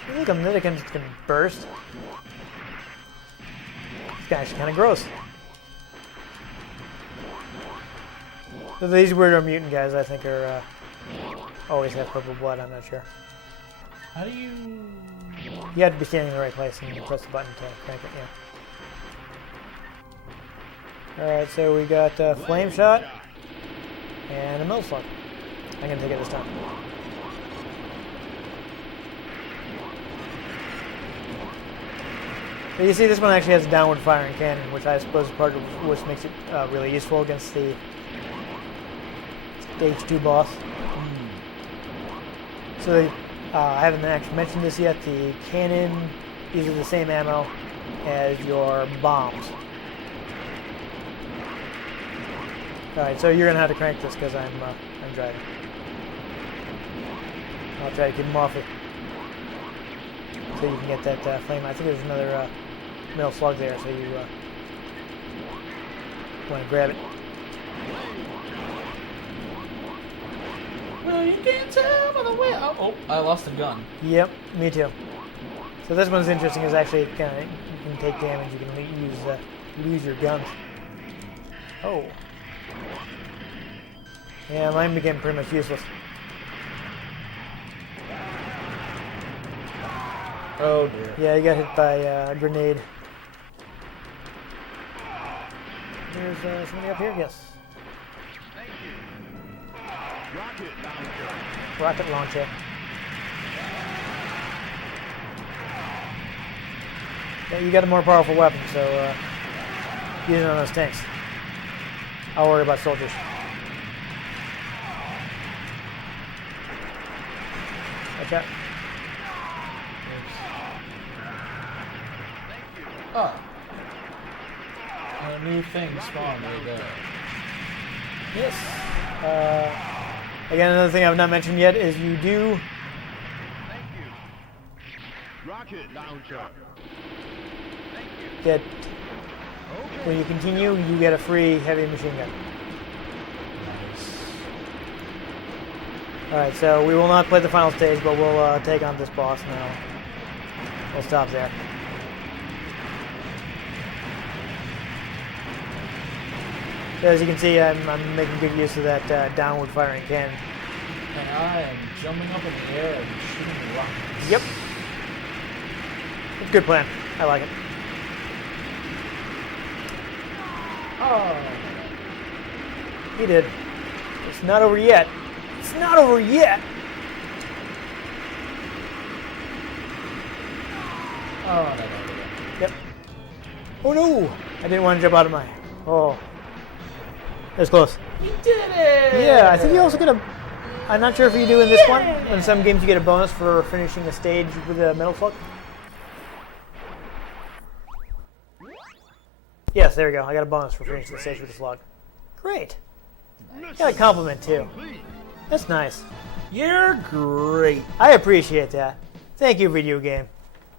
I think a Medican's going to burst. This guy's kind of gross. So these weirdo mutant guys, I think, are always have purple blood. I'm not sure. How do you... You have to be standing in the right place and you press the button to crank it. Yeah. All right, so we got flame shot and a Metal Slug. I'm gonna take it this time. So you see, this one actually has a downward firing cannon, which I suppose is part of which makes it really useful against the stage 2 boss. So I haven't actually mentioned this yet. The cannon uses the same ammo as your bombs. All right, so you're gonna have to crank this because I'm driving. I'll try to keep them off it so you can get that flame. I think there's another Metal Slug there, so you want to grab it. Well, you can't tell by the way... Oh, I lost a gun. Yep, me too. So this one's interesting. Is actually you can take damage. You can lose your guns. Oh. Yeah, mine became pretty much useless. Oh dear. Yeah, you got hit by a grenade. there's somebody up here. Yes. Thank you. Rocket launcher. Rocket launcher. Yeah, you got a more powerful weapon, so use it on those tanks. I'll worry about soldiers. Watch out. Oh. A new thing spawned right there. Yes. Again, another thing I've not mentioned yet is you do. Thank you. Rocket launcher. Thank you. Get Okay. when you continue, you get a free heavy machine gun. Nice. All right, so we will not play the final stage, but we'll take on this boss now. We'll stop there. So as you can see, I'm making good use of that downward firing cannon. And I am jumping up in the air and shooting rockets. Yep. It's a good plan. I like it. Oh. He did. It's not over yet. It's not over yet. Oh, no. Yep. Oh no! I didn't want to jump out of my. Oh. That was close. You did it! Yeah, I think you also get a. I'm not sure if you do in this one. In some games, you get a bonus for finishing a stage with a Metal Slug. Yes, there we go. I got a bonus for finishing the stage with a slug. Great. Got a compliment too. Complete. That's nice. You're great. I appreciate that. Thank you, video game.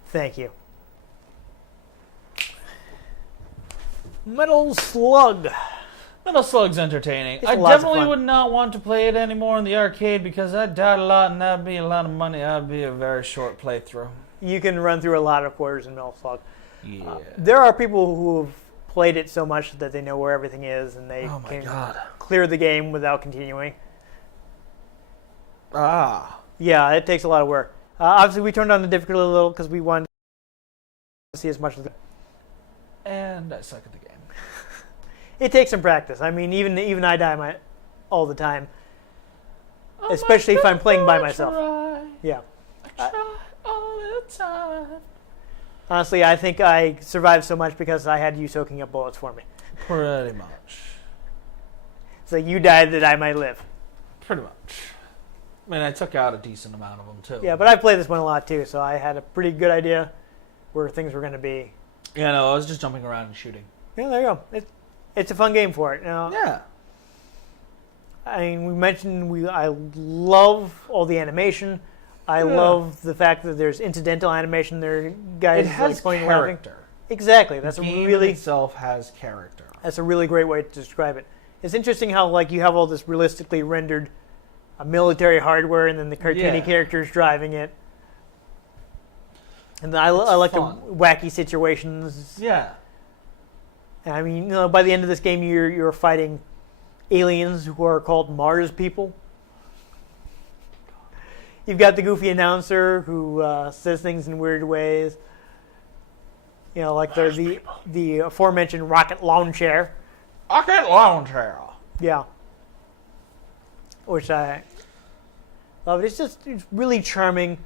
Thank you. Metal Slug. Metal Slug's entertaining. It's I lots of definitely fun. would not want to play it anymore in the arcade because I'd die a lot and that'd be a lot of money. That'd be a very short playthrough. You can run through a lot of quarters in Metal Slug. Yeah. There are people who have played it so much that they know where everything is and they Oh my can god. clear the game without continuing. Ah. Yeah, it takes a lot of work. Obviously, we turned down the difficulty a little because we wanted to see as much of it. And I suck at the game. It takes some practice. I mean, even I die all the time, Oh, especially if I'm playing by I myself. try. Yeah. I try all the time. Honestly, I think I survived so much because I had you soaking up bullets for me. Pretty much. So you died that I might live. Pretty much. I mean, I took out a decent amount of them too. Yeah, but I played this one a lot too, so I had a pretty good idea where things were going to be. Yeah, no, I was just jumping around and shooting. Yeah, there you go. It's a fun game for it. Now, Yeah. I mean, we mentioned I love all the animation. I love the fact that there's incidental animation. There, guys It has like pointing and laughing. character. Exactly. That's The a game really itself has character. that's a really great way to describe it. It's interesting how like you have all this realistically rendered military hardware, and then the cartoony Yeah. characters driving it. And I like the fun. wacky situations. Yeah. I mean, by the end of this game, you're fighting aliens who are called Mars people. You've got the goofy announcer who says things in weird ways. You know, like the aforementioned rocket launcher. Rocket launcher. Yeah. Which I love. It's really charming,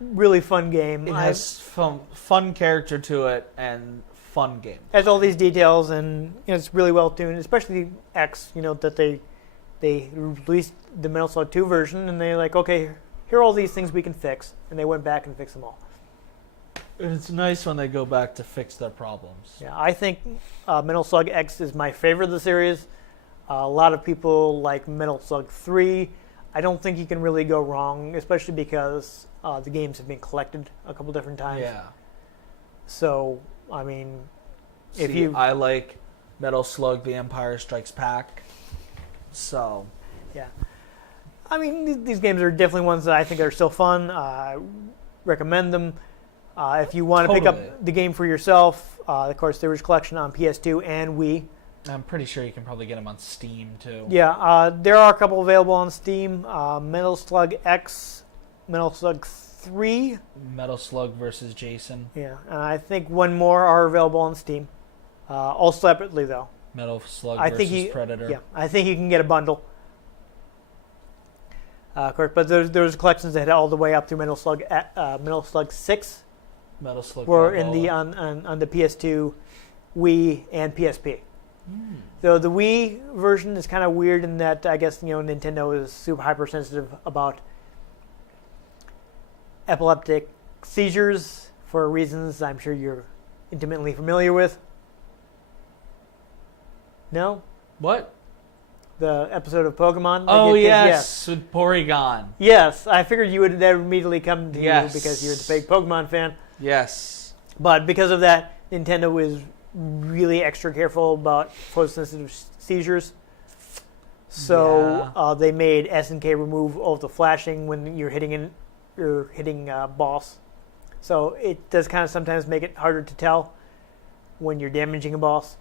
really fun game. It has fun character to it and fun game. Has all these details, and it's really well tuned, especially X. That they released the Metal Slug 2 version, and they're like, okay, here are all these things we can fix, and they went back and fixed them all. It's nice when they go back to fix their problems. Yeah, I think Metal Slug X is my favorite of the series. A lot of people like Metal Slug 3. I don't think you can really go wrong, especially because the games have been collected a couple different times. Yeah. So, I mean, if See, you... I like Metal Slug: The Empire Strikes Back. So. Yeah. I mean, these games are definitely ones that I think are still fun. Recommend them. If you want to pick Totally. up the game for yourself, of course, there is collection on PS2 and Wii. I'm pretty sure you can probably get them on Steam too. Yeah, there are a couple available on Steam. Metal Slug X, Metal Slug 3. Metal Slug versus Jason. Yeah, and I think one more are available on Steam. all separately though. Metal Slug I versus think Predator. Yeah, I think you can get a bundle. Correct, but there's collections that had all the way up through Metal Slug 6 Metal Slug were in the Brawlhalla. on the PS2, Wii, and PSP. So the Wii version is kind of weird in that I guess Nintendo is super hypersensitive about epileptic seizures for reasons I'm sure you're intimately familiar with. No? What? The episode of Pokemon? Oh, Like yes, with Porygon. Yes, I figured that would immediately come to Yes. you because you're the big Pokemon fan. Yes. But because of that, Nintendo is really extra careful about photosensitive seizures. So they made SNK remove all the flashing when you're hitting boss. So it does kind of sometimes make it harder to tell when you're damaging a boss.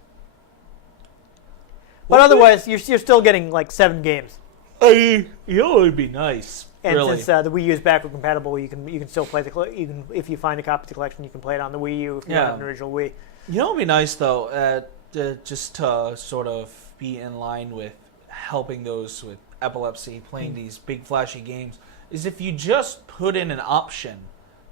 But otherwise, you're still getting like 7 games. It would be nice. And really. since the Wii U is backward compatible, you can still play if you find a copy of the collection, you can play it on the Wii U if you have an original Wii. You know what would be nice, though, just to sort of be in line with helping those with epilepsy playing these big flashy games, is if you just put in an option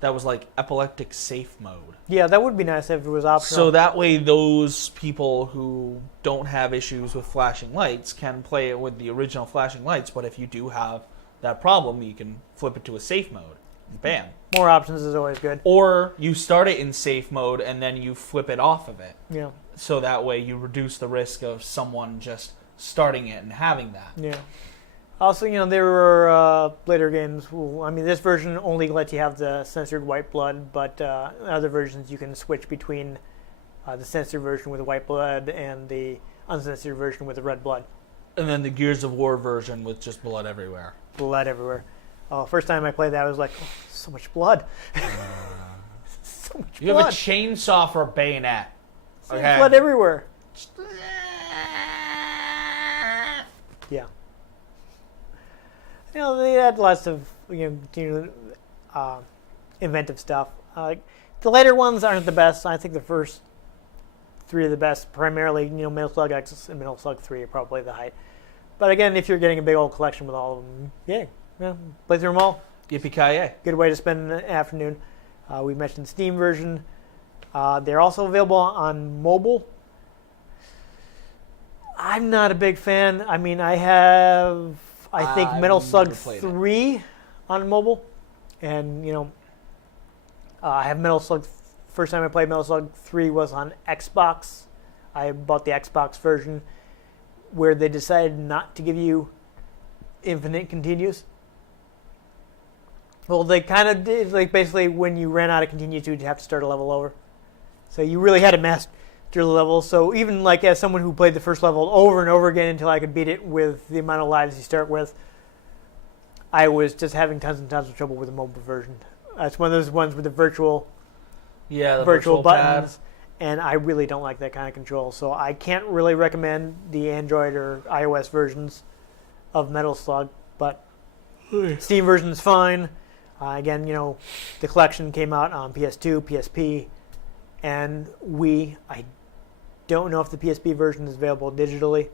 that was like epileptic safe mode. Yeah, that would be nice if it was optional. So that way those people who don't have issues with flashing lights can play it with the original flashing lights, but if you do have that problem, you can flip it to a safe mode. Bam. More options is always good. Or you start it in safe mode and then you flip it off of it. Yeah. So that way you reduce the risk of someone just starting it and having that. Yeah. Also, there were later games. This version only lets you have the censored white blood, but other versions you can switch between the censored version with the white blood and the uncensored version with the red blood. And then the Gears of War version with just blood everywhere. Blood everywhere. First time I played that, I was like, oh, so much blood. So much You blood. have a chainsaw for a bayonet. Okay. Blood everywhere. Yeah. They had lots of inventive stuff. The later ones aren't the best. I think the first 3 are the best. Primarily, Metal Slug X and Metal Slug 3 are probably the height. But again, if you're getting a big old collection with all of them, play through them all. Yippee-ki-yay. Good way to spend an afternoon. We mentioned the Steam version. They're also available on mobile. I'm not a big fan. I think Metal Slug 3 on mobile. And, I have Metal Slug. First time I played Metal Slug 3 was on Xbox. I bought the Xbox version where they decided not to give you infinite continues. Well, they kind of did, basically when you ran out of continues, you'd have to start a level over. So you really had to master the level. So even as someone who played the first level over and over again until I could beat it with the amount of lives you start with, I was just having tons and tons of trouble with the mobile version. It's one of those ones with the virtual virtual buttons, pad. and I really don't like that kind of control. So I can't really recommend the Android or iOS versions of Metal Slug, but Steam version is fine. Again, the collection came out on PS2, PSP, and Wii. I don't know if the PSP version is available digitally.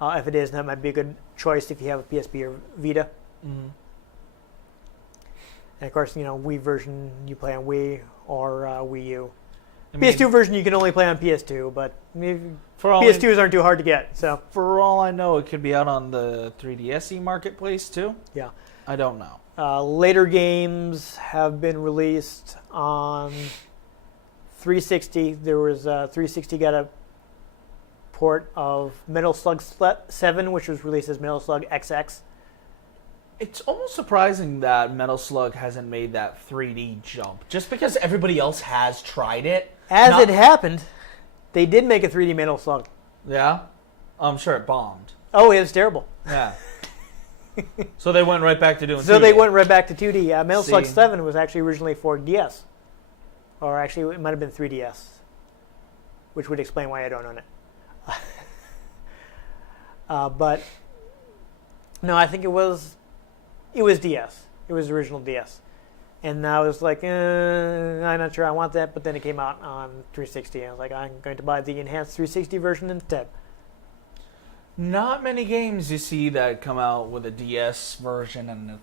If it is, that might be a good choice if you have a PSP or Vita. Mm-hmm. And of course, Wii version you play on Wii or Wii U. PS2 version you can only play on PS2, but PS2s aren't too hard to get. So for all I know, it could be out on the 3DSe marketplace too. Yeah, I don't know. Later games have been released on 360. There was 360 got a port of Metal Slug 7, which was released as Metal Slug XX. It's almost surprising that Metal Slug hasn't made that 3D jump, just because everybody else has tried it. It happened, they did make a 3D Metal Slug. Yeah? I'm sure it bombed. Oh, it was terrible. Yeah. So they went right back to doing 2D. So they went right back to 2D. Metal Slug See. 7 was actually originally for DS. Or actually, it might have been 3DS. Which would explain why I don't own it. But, no, I think it was DS. It was original DS. And I was like, I'm not sure I want that. But then it came out on 360. And I was like, I'm going to buy the enhanced 360 version instead. Not many games you see that come out with a DS version and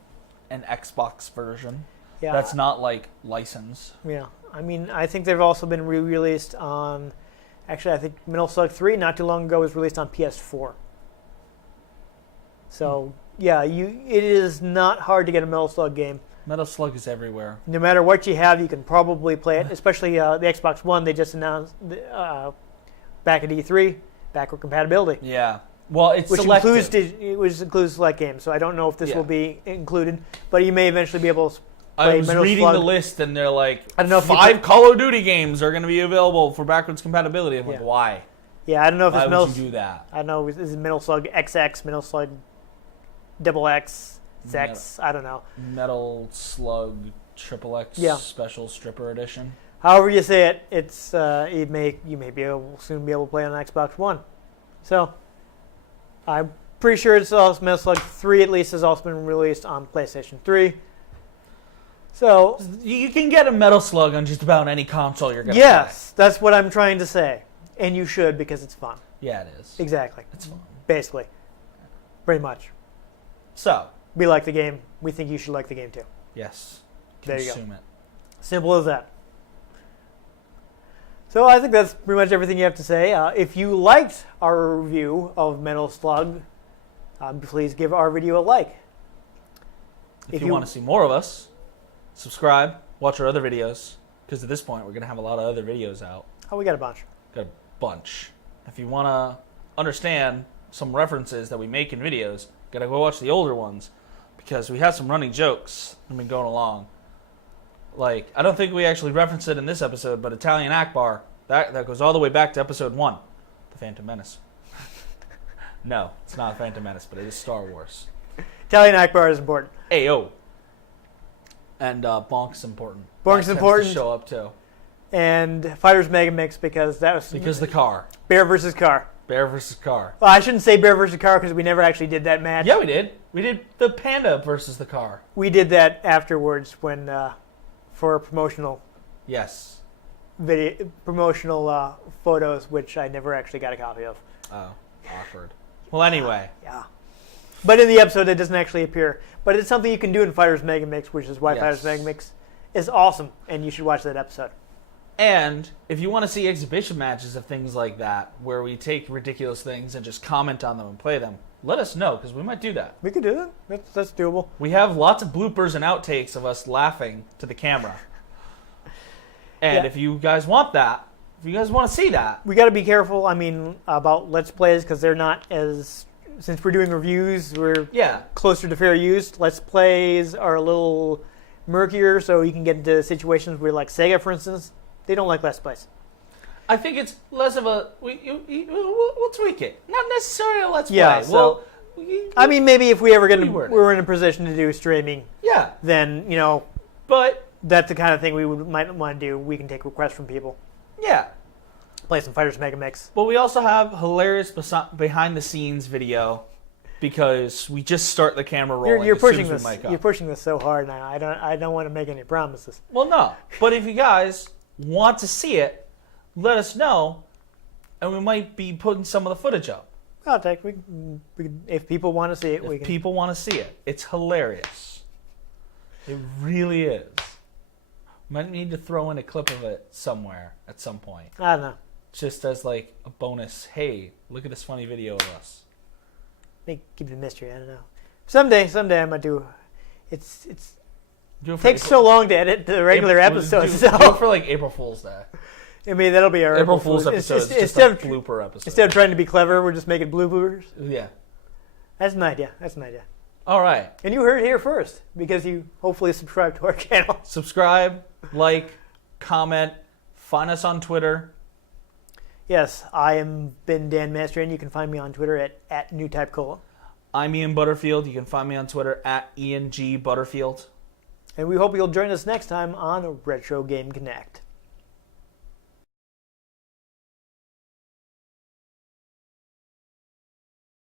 an Xbox version. Yeah, That's not like licensed. Yeah, I mean, I think they've also been re-released on. Actually, I think Metal Slug 3 not too long ago was released on PS4. So yeah, it is not hard to get a Metal Slug game. Metal Slug is everywhere. No matter what you have, you can probably play it. Especially the Xbox One, they just announced back at E3 backward compatibility. Yeah. Well, it's which selective. includes select games. So I don't know if this will be included, but you may eventually be able to play I was Metal reading Slug. the list, and they're like, I don't know if you 5 Call of Duty games are going to be available for backwards compatibility. I'm like, Yeah. why? Yeah, I don't know if Why it's would Metal. you do that? I don't know. Is it Metal Slug XX, Metal Slug XX, X? I don't know. Metal Slug Triple X Yeah. Special Stripper Edition. However you say it, it's you may soon be able to play on Xbox One. So I'm pretty sure it's also Metal Slug 3 at least has also been released on PlayStation 3. So You can get a Metal Slug on just about any console you're going to yes, that's what I'm trying to say, and you should because it's fun. Yeah, it is. Exactly. It's fun. Basically, pretty much. So, We like the game. We think you should like the game too. yes. There you go. Consume it. Simple as that. So I think that's pretty much everything you have to say. If you liked our review of Metal Slug, please give our video a like. If you want to see more of us, subscribe, watch our other videos, because at this point we're going to have a lot of other videos out. Oh, we got a bunch. Got a bunch. If you want to understand some references that we make in videos, got to go watch the older ones, because we have some running jokes that have been going along. Like, I don't think we actually referenced it in this episode, but Italian Akbar, that goes all the way back to episode 1, The Phantom Menace. No, it's not Phantom Menace, but it is Star Wars. Italian Akbar is important. Ayo. And Bonk's important. Bonk's That tends important. to show up too. And Fighters Mega Mix because that was Because the car. Bear versus Car. Bear versus car. Well, I shouldn't say Bear versus Car because we never actually did that match. Yeah, we did. We did the panda versus the car. We did that afterwards when for promotional Yes. photos, which I never actually got a copy of. Oh, awkward. Well, anyway. Yeah. But in the episode, it doesn't actually appear. But it's something you can do in Fighters Mega Mix, which is why Yes. Fighters Mega Mix is awesome, and you should watch that episode. And if you want to see exhibition matches of things like that, where we take ridiculous things and just comment on them and play them, let us know, because we might do that. We could do that. That's doable. We have lots of bloopers and outtakes of us laughing to the camera. And Yeah. if you guys want that, if you guys want to see that, We got to be careful, about Let's Plays, because they're not as... Since we're doing reviews, we're yeah, closer to fair use. Let's Plays are a little murkier, so you can get into situations where, like Sega, for instance, they don't like Let's Plays. I think it's less of a we'll tweak it. Not necessarily a let's Yeah, play. so- Well, Maybe if we ever Reword it. we're in a position to do streaming, yeah, then, but that's the kind of thing might want to do. We can take requests from people. yeah. Play some Fighters Mega Mix. But we also have hilarious behind the scenes video because we just start the camera rolling. You're as soon pushing as we this. mic up. You're pushing this so hard now. I don't want to make any promises. Well, no. But if you guys want to see it, let us know, and we might be putting some of the footage up. I'll take. If people want to see it, we If can. people want to see it, it's hilarious. It really is. Might need to throw in a clip of it somewhere at some point. I don't know. Just as like a bonus, hey, look at this funny video of us. Keep the mystery. I don't know. Someday I might do. It's Do it for takes April- so long to edit the regular episodes. Do So it for like April Fool's Day. that'll be our April Fool's episode. It's just Instead a of blooper episode. instead of trying to be clever, we're just making bloopers. Yeah. That's an idea. All right. And you heard it here first because you hopefully subscribe to our channel. Subscribe, like, comment, find us on Twitter. Yes, I am been Dan Mastriani. You can find me on Twitter at NewTypeCola. I'm Ian Butterfield. You can find me on Twitter at IanG Butterfield. And we hope you'll join us next time on Retro Game Connect.